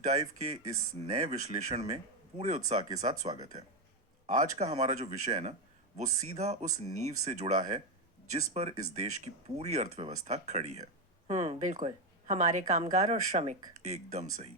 Deep dive के इस नए विश्लेषण में पूरे उत्साह के साथ स्वागत है। आज का हमारा जो विषय है ना, वो सीधा उस नींव से जुड़ा है जिस पर इस देश की पूरी अर्थव्यवस्था खड़ी है। बिल्कुल। हमारे कामगार और श्रमिक। एकदम सही।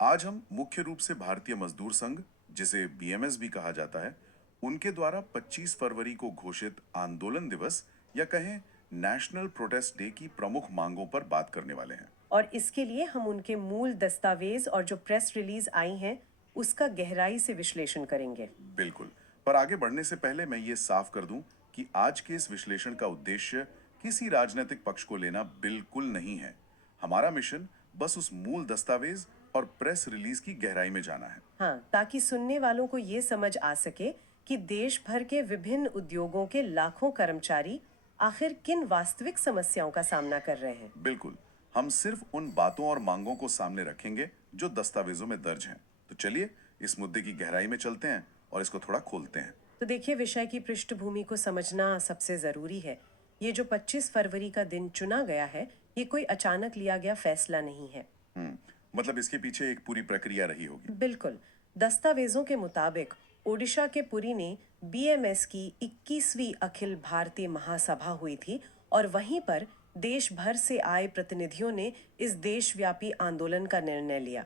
आज हम मुख्य रूप से भारतीय मजदूर संघ, जिसे बीएमएस भी कहा जाता है, उनके द्वारा 25 फरवरी को घोषित आंदोलन दिवस या कहें नेशनल प्रोटेस्ट डे की प्रमुख मांगों पर बात करने वाले हैं। और इसके लिए हम उनके मूल दस्तावेज और जो प्रेस रिलीज आई हैं उसका गहराई से विश्लेषण करेंगे। बिल्कुल। पर आगे बढ़ने से पहले मैं ये साफ कर दूं कि आज के इस विश्लेषण का उद्देश्य किसी राजनीतिक पक्ष को लेना बिल्कुल नहीं है। हमारा मिशन बस उस मूल दस्तावेज और प्रेस रिलीज की गहराई में जाना है। हाँ, ताकि सुनने वालों को ये समझ आ सके कि देश भर के विभिन्न उद्योगों के लाखों कर्मचारी आखिर किन वास्तविक समस्याओं का सामना कर रहे हैं। बिल्कुल। हम सिर्फ उन बातों और मांगों को सामने रखेंगे जो दस्तावेजों में दर्ज हैं। तो चलिए इस मुद्दे की गहराई में चलते हैं और इसको थोड़ा खोलते हैं। तो देखिए, विषय की पृष्ठभूमि को समझना सबसे जरूरी है। ये जो 25 फरवरी का दिन चुना गया है, ये कोई अचानक लिया गया फैसला नहीं है। मतलब इसके पीछे एक पूरी प्रक्रिया रही होगी। बिल्कुल। दस्तावेजों के मुताबिक ओडिशा के पुरी ने बीएमएस की 21वीं अखिल भारतीय महासभा हुई थी और वहीं पर देश भर से आए प्रतिनिधियों ने इस देशव्यापी आंदोलन का निर्णय लिया।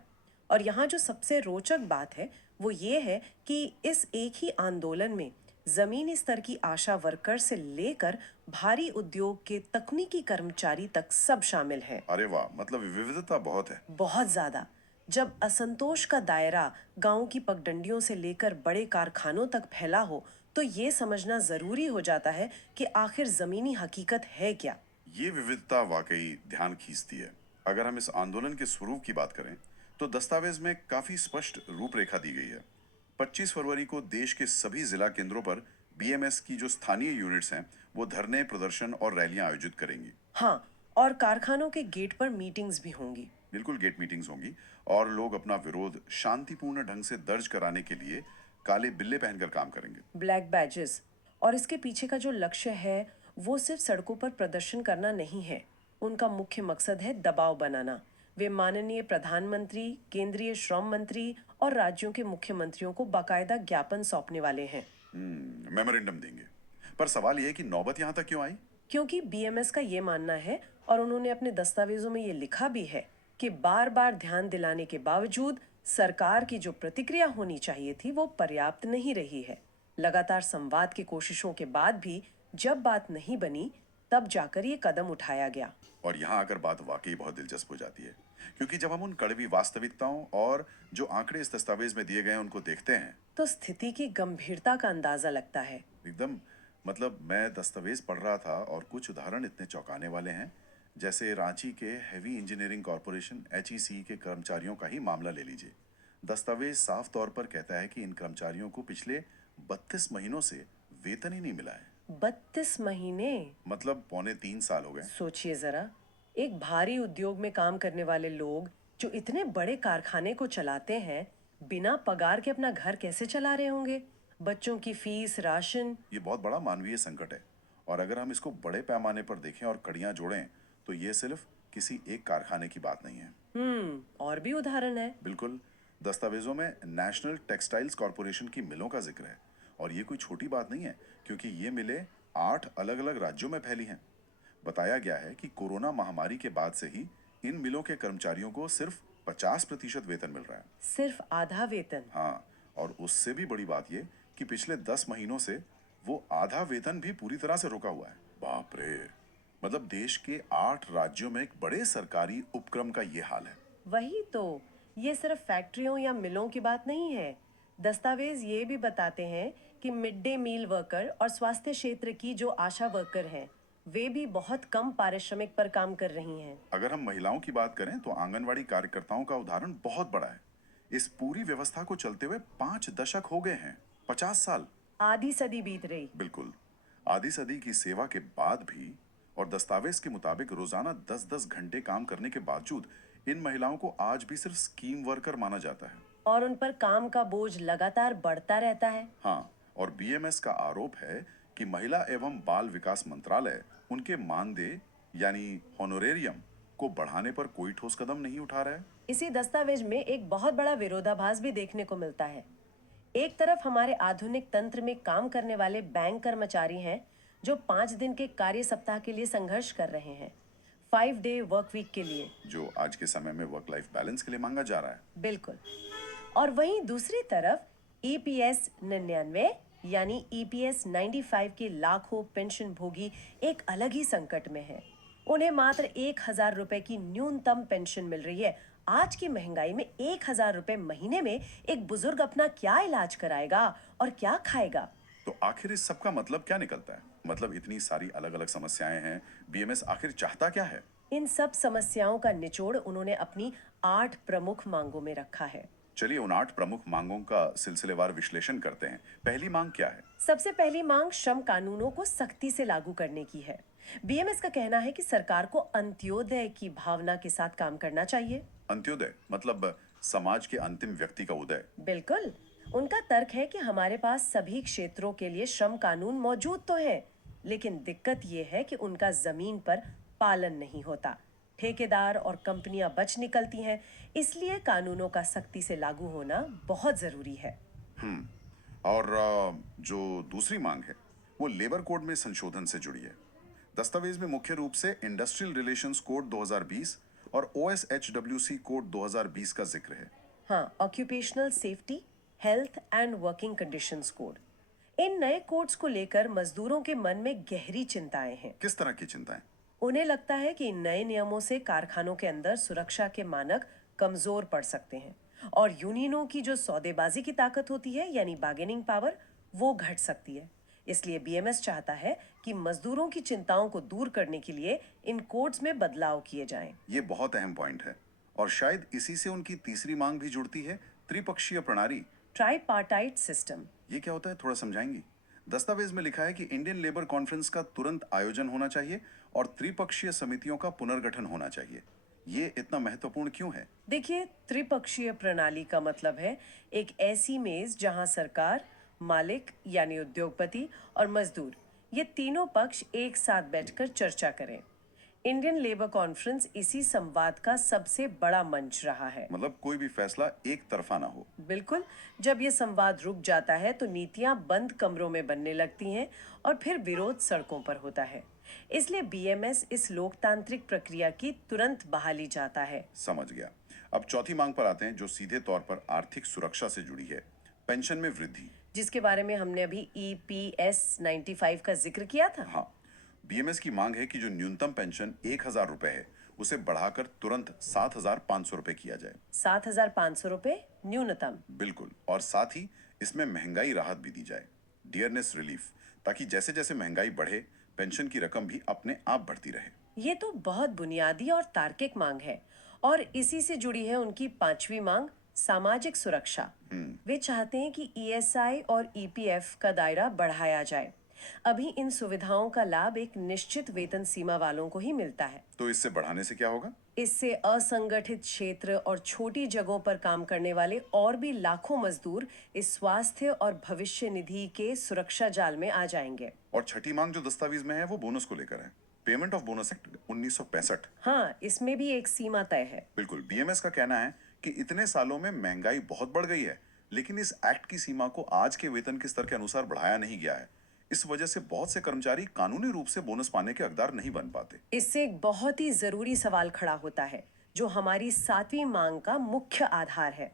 और यहाँ जो सबसे रोचक बात है वो ये है कि इस एक ही आंदोलन में जमीनी स्तर की आशा वर्कर से लेकर भारी उद्योग के तकनीकी कर्मचारी तक सब शामिल हैं। अरे वाह, मतलब विविधता बहुत है। बहुत ज्यादा। जब असंतोष का दायरा गांव की पगडंडियों से लेकर बड़े कारखानों तक फैला हो तो ये समझना जरूरी हो जाता है कि आखिर जमीनी हकीकत है क्या। ये विविधता वाकई ध्यान खींचती है। अगर हम इस आंदोलन के स्वरूप की बात करें तो दस्तावेज में काफी स्पष्ट रूपरेखा दी गई है। 25 फरवरी को देश के सभी जिला केंद्रों पर बीएमएस की जो स्थानीय यूनिट्स हैं, वो धरने, प्रदर्शन और रैलियां आयोजित करेंगी। हाँ, और कारखानों के गेट पर मीटिंग्स भी होंगी। बिल्कुल, गेट मीटिंग्स होंगी और लोग अपना विरोध शांतिपूर्ण ढंग से दर्ज कराने के लिए काले बिल्ले पहनकर काम करेंगे। Black badges. और इसके पीछे का जो लक्ष्य है वो सिर्फ सड़कों पर प्रदर्शन करना नहीं है। उनका मुख्य मकसद है दबाव बनाना। वे माननीय प्रधानमंत्री, केंद्रीय श्रम मंत्री और राज्यों के मुख्यमंत्रियों को बाकायदा ज्ञापन सौंपने वाले हैं। मेमोरेंडम देंगे। पर सवाल यह है कि नौबत यहां तक क्यों आई? क्योंकि बीएमएस का ये मानना है और उन्होंने अपने दस्तावेजों में ये लिखा भी है कि बार बार ध्यान दिलाने के बावजूद सरकार की जो प्रतिक्रिया होनी चाहिए थी वो पर्याप्त नहीं रही है। लगातार संवाद की कोशिशों के बाद भी जब बात नहीं बनी तब जाकर ये कदम उठाया गया। और यहाँ आकर बात वाकई बहुत दिलचस्प हो जाती है, क्योंकि जब हम उन कड़वी वास्तविकताओं और जो आंकड़े इस दस्तावेज में दिए गए हैं उनको देखते हैं तो स्थिति की गंभीरता का अंदाजा लगता है। एकदम। मतलब मैं दस्तावेज पढ़ रहा था और कुछ उदाहरण इतने चौंकाने वाले हैं। जैसे रांची के हैवी इंजीनियरिंग कॉरपोरेशन एचईसी के कर्मचारियों का ही मामला ले लीजिए। दस्तावेज साफ तौर पर कहता है कि इन कर्मचारियों को पिछले 32 महीनों से वेतन ही नहीं मिला है। 32 महीने। मतलब पौने 3 साल हो गए। सोचिए जरा, एक भारी उद्योग में काम करने वाले लोग जो इतने बड़े कारखाने को चलाते हैं बिना पगार के अपना घर कैसे चला रहे होंगे। बच्चों की फीस, राशन। ये बहुत बड़ा मानवीय संकट है। और अगर हम इसको बड़े पैमाने पर देखें और कड़ियां जोड़ें तो ये सिर्फ किसी एक कारखाने की बात नहीं है। और भी उदाहरण है। बिल्कुल। दस्तावेजों में नेशनल टेक्सटाइल्स कॉरपोरेशन की मिलों का जिक्र है। और ये कोई छोटी बात नहीं है, क्योंकि ये मिलें 8 अलग अलग राज्यों में फैली हैं। बताया गया है कि कोरोना महामारी के बाद से ही इन मिलों के कर्मचारियों को सिर्फ 50% वेतन मिल रहा है। सिर्फ आधा वेतन। हाँ, और उससे भी बड़ी बात ये कि पिछले 10 महीनों से वो आधा वेतन भी पूरी तरह से रुका हुआ है। बाप रे! मतलब देश के 8 राज्यों में एक बड़े सरकारी उपक्रम का ये हाल है। वही तो। ये सिर्फ फैक्ट्रियों या मिलों की बात नहीं है। दस्तावेज ये भी बताते हैं कि मिड डे मील वर्कर और स्वास्थ्य क्षेत्र की जो आशा वर्कर हैं वे भी बहुत कम पारिश्रमिक पर काम कर रही हैं। अगर हम महिलाओं की बात करें तो आंगनवाड़ी कार्यकर्ताओं का उदाहरण बहुत बड़ा है। इस पूरी व्यवस्था को चलते हुए 5 दशक हो गए हैं। 50 साल। आधी सदी बीत रही। बिल्कुल। आधी सदी की सेवा के बाद भी और दस्तावेज के मुताबिक रोजाना 10-10 घंटे काम करने के बावजूद इन महिलाओं को आज भी सिर्फ स्कीम वर्कर माना जाता है। और उन पर काम का बोझ लगातार बढ़ता रहता है। हाँ, और बीएमएस का आरोप है कि महिला एवं बाल विकास मंत्रालय उनके मानदेय यानी होनोरेरियम को बढ़ाने पर कोई ठोस कदम नहीं उठा रहा है। इसी दस्तावेज में एक बहुत बड़ा विरोधाभास भी देखने को मिलता है। एक तरफ हमारे आधुनिक तंत्र में काम करने वाले बैंक कर्मचारी हैं जो 5 दिन के कार्य सप्ताह के लिए संघर्ष कर रहे हैं, 5 डे वर्क वीक के लिए। जो आज के समय में वर्क लाइफ बैलेंस के लिए मांगा जा रहा है। बिल्कुल। और वहीं दूसरी तरफ ईपीएस 99 यानी ईपीएस 95 के लाखों पेंशन भोगी एक अलग ही संकट में है। उन्हें मात्र 1,000 रुपए की न्यूनतम पेंशन मिल रही है। आज की महंगाई में 1,000 रुपए महीने में एक बुजुर्ग अपना क्या इलाज कराएगा और क्या खाएगा? तो आखिर इस सब का मतलब क्या निकलता है? मतलब इतनी सारी अलग अलग समस्याएं हैं, बीएमएस आखिर चाहता क्या है? इन सब समस्याओं का निचोड़ उन्होंने अपनी 8 प्रमुख मांगों में रखा है। चलिए उन 8 प्रमुख मांगों का सिलसिलेवार विश्लेषण करते हैं। पहली मांग क्या है? सबसे पहली मांग श्रम कानूनों को सख्ती से लागू करने की है। बीएमएस का कहना है कि सरकार को अंत्योदय की भावना के साथ काम करना चाहिए। अंत्योदय मतलब समाज के अंतिम व्यक्ति का उदय। बिल्कुल। उनका तर्क है कि हमारे पास सभी क्षेत्रों के लिए श्रम कानून मौजूद तो है, लेकिन दिक्कत ये है कि उनका जमीन पर पालन नहीं होता। ठेकेदार और कंपनियां बच निकलती हैं, इसलिए कानूनों का सख्ती से लागू होना बहुत जरूरी है। और जो दूसरी मांग है वो लेबर कोड में संशोधन से जुड़ी है। दस्तावेज में मुख्य रूप से इंडस्ट्रियल रिलेशंस कोड 2020 और ओएसएचडब्ल्यूसी कोड 2020 का जिक्र है। हाँ, occupational safety, health and working conditions code. इन नए कोड्स को लेकर मजदूरों के मन में गहरी चिंताएं हैं। किस तरह की चिंताएं? उन्हें लगता है कि इन नए नियमों से कारखानों के अंदर सुरक्षा के मानक कमजोर पड़ सकते हैं और यूनियनों की जो सौदेबाजी की ताकत होती है यानी बार्गेनिंग पावर, वो घट सकती है। इसलिए बीएमएस चाहता है कि मजदूरों की चिंताओं को दूर करने के लिए इन कोड्स में बदलाव किए जाएं। ये बहुत अहम पॉइंट है और शायद इसी से उनकी तीसरी मांग भी जुड़ती है, त्रिपक्षीय प्रणाली। Tripartite system. ये क्या होता है, थोड़ा समझाएंगी? दस्तावेज में लिखा है कि इंडियन लेबर कॉन्फ्रेंस का तुरंत आयोजन होना चाहिए और त्रिपक्षीय समितियों का पुनर्गठन होना चाहिए। ये इतना महत्वपूर्ण क्यों है? देखिए, त्रिपक्षीय प्रणाली का मतलब है एक ऐसी मेज जहां सरकार, मालिक यानी उद्योगपति और मजदूर, ये तीनों पक्ष एक साथ बैठकर चर्चा करें। इंडियन लेबर कॉन्फ्रेंस इसी संवाद का सबसे बड़ा मंच रहा है। मतलब कोई भी फैसला एक तरफा ना हो। बिल्कुल। जब ये संवाद रुक जाता है तो नीतियां बंद कमरों में बनने लगती हैं और फिर विरोध सड़कों पर होता है। इसलिए बीएमएस इस लोकतांत्रिक प्रक्रिया की तुरंत बहाली चाहता है। समझ गया। अब चौथी मांग पर आते हैं जो सीधे तौर पर आर्थिक सुरक्षा से जुड़ी है, पेंशन में वृद्धि, जिसके बारे में हमने अभी ईपीएस 95 का जिक्र किया था। हाँ, बीएमएस की मांग है कि जो न्यूनतम पेंशन 1,000 रुपए है उसे बढ़ाकर तुरंत 7,500 रुपए किया जाए। 7,500 रुपए न्यूनतम। बिल्कुल, और साथ ही इसमें महंगाई राहत भी दी जाए, डियरनेस रिलीफ, ताकि जैसे जैसे महंगाई बढ़े पेंशन की रकम भी अपने आप बढ़ती रहे। ये तो बहुत बुनियादी और तार्किक मांग है और इसी से जुड़ी है उनकी 5वीं मांग, सामाजिक सुरक्षा। वे चाहते हैं कि ईएसआई और ईपीएफ का दायरा बढ़ाया जाए। अभी इन सुविधाओं का लाभ एक निश्चित वेतन सीमा वालों को ही मिलता है। तो इससे बढ़ाने से क्या होगा? इससे असंगठित क्षेत्र और छोटी जगहों पर काम करने वाले और भी लाखों मजदूर इस स्वास्थ्य और भविष्य निधि के सुरक्षा जाल में आ जाएंगे। और छठी मांग जो दस्तावेज में है वो बोनस को लेकर है, पेमेंट ऑफ बोनस एक्ट 1965। हाँ, इसमें भी एक सीमा तय है। बिल्कुल, बीएमएस का कहना है कि इतने सालों में महंगाई बहुत बढ़ गई है, लेकिन इस एक्ट की सीमा को आज के वेतन के स्तर के अनुसार बढ़ाया नहीं गया है। इस वजह से बहुत से कर्मचारी कानूनी रूप से बोनस पाने के हकदार नहीं बन पाते। इससे एक बहुत ही जरूरी सवाल खड़ा होता है जो हमारी 7वीं मांग का मुख्य आधार है,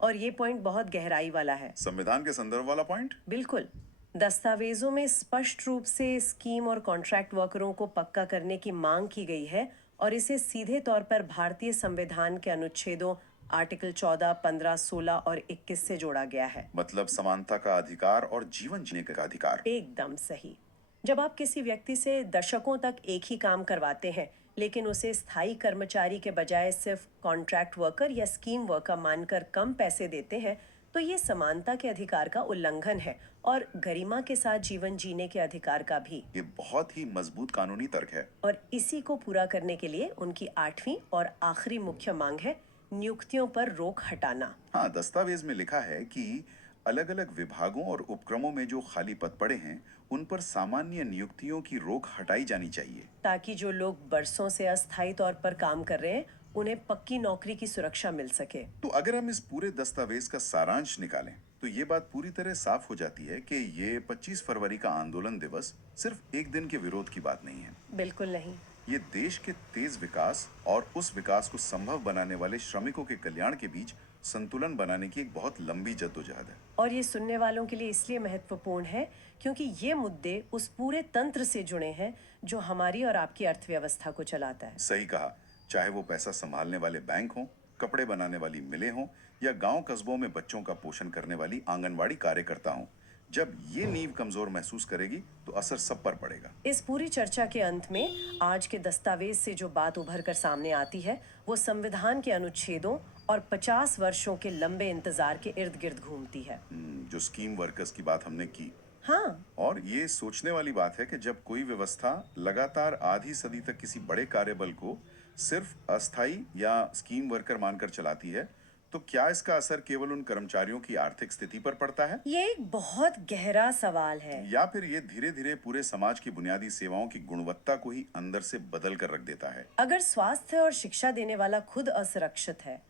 और ये पॉइंट बहुत गहराई वाला है। संविधान के संदर्भ वाला पॉइंट? बिल्कुल। दस्तावेजों में स्पष्ट रूप से स्कीम और कॉन्ट्रैक्ट वर्करों को पक्का करने की मांग की गई है और इसे सीधे तौर पर भारतीय संविधान के अनुच्छेदों आर्टिकल 14, 15, 16 और 21 से जोड़ा गया है। मतलब समानता का अधिकार और जीवन जीने का अधिकार। एकदम सही। जब आप किसी व्यक्ति से दशकों तक एक ही काम करवाते हैं लेकिन उसे स्थायी कर्मचारी के बजाय सिर्फ कॉन्ट्रैक्ट वर्कर या स्कीम वर्कर मानकर कम पैसे देते हैं तो ये समानता के अधिकार का उल्लंघन है और गरिमा के साथ जीवन जीने के अधिकार का भी। ये बहुत ही मजबूत कानूनी तर्क है। और इसी को पूरा करने के लिए उनकी 8वीं और आखिरी मुख्य मांग है नियुक्तियों पर रोक हटाना। हाँ, दस्तावेज में लिखा है कि अलग अलग विभागों और उपक्रमों में जो खाली पद पड़े हैं उन पर सामान्य नियुक्तियों की रोक हटाई जानी चाहिए। ताकि जो लोग बरसों से अस्थायी तौर पर काम कर रहे हैं उन्हें पक्की नौकरी की सुरक्षा मिल सके। तो अगर हम इस पूरे दस्तावेज का सारांश निकालें तो ये बात पूरी तरह साफ हो जाती है कि ये 25 फरवरी का आंदोलन दिवस सिर्फ एक दिन के विरोध की बात नहीं है। बिल्कुल नहीं। ये देश के तेज विकास और उस विकास को संभव बनाने वाले श्रमिकों के कल्याण के बीच संतुलन बनाने की एक बहुत लंबी जद्दोजहद है। और ये सुनने वालों के लिए इसलिए महत्वपूर्ण है क्योंकि ये मुद्दे उस पूरे तंत्र से जुड़े हैं जो हमारी और आपकी अर्थव्यवस्था को चलाता है। सही कहा। चाहे वो पैसा संभालने वाले बैंक हों, कपड़े बनाने वाली मिलें हों या गांव कस्बों में बच्चों का पोषण करने वाली आंगनवाड़ी कार्यकर्ता हों, जब ये नींव कमजोर महसूस करेगी तो असर सब पर पड़ेगा। इस पूरी चर्चा के अंत में आज के दस्तावेज से जो बात उभर कर सामने आती है वो संविधान के अनुच्छेदों और 50 वर्षों के लंबे इंतजार के इर्द गिर्द घूमती है। जो स्कीम वर्कर्स की बात हमने की, हाँ, और ये सोचने वाली बात है कि जब कोई व्यवस्था लगातार आधी सदी तक किसी बड़े कार्यबल को सिर्फ अस्थाई या स्कीम वर्कर मानकर चलाती है, तो क्या इसका असर केवल उन कर्मचारियों की आर्थिक स्थिति पर पड़ता है, ये एक बहुत गहरा सवाल है। या फिर ये धीरे धीरे पूरे समाज की बुनियादी सेवाओं की गुणवत्ता को ही अंदर से बदल कर रख देता है? अगर स्वास्थ्य और शिक्षा देने वाला खुद असुरक्षित है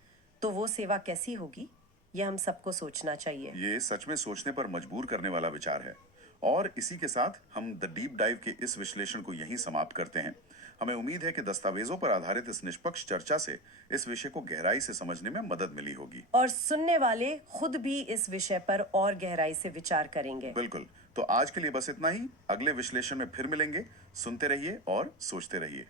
तो वो सेवा कैसी होगी, यह हम सबको सोचना चाहिए। ये सच में सोचने पर मजबूर करने वाला विचार है। और इसी के साथ हम द डीप डाइव के इस विश्लेषण को यहीं समाप्त करते हैं। हमें उम्मीद है कि दस्तावेजों पर आधारित इस निष्पक्ष चर्चा से इस विषय को गहराई से समझने में मदद मिली होगी। और सुनने वाले खुद भी इस विषय पर और गहराई से विचार करेंगे। बिल्कुल। तो आज के लिए बस इतना ही। अगले विश्लेषण में फिर मिलेंगे। सुनते रहिए और सोचते रहिए।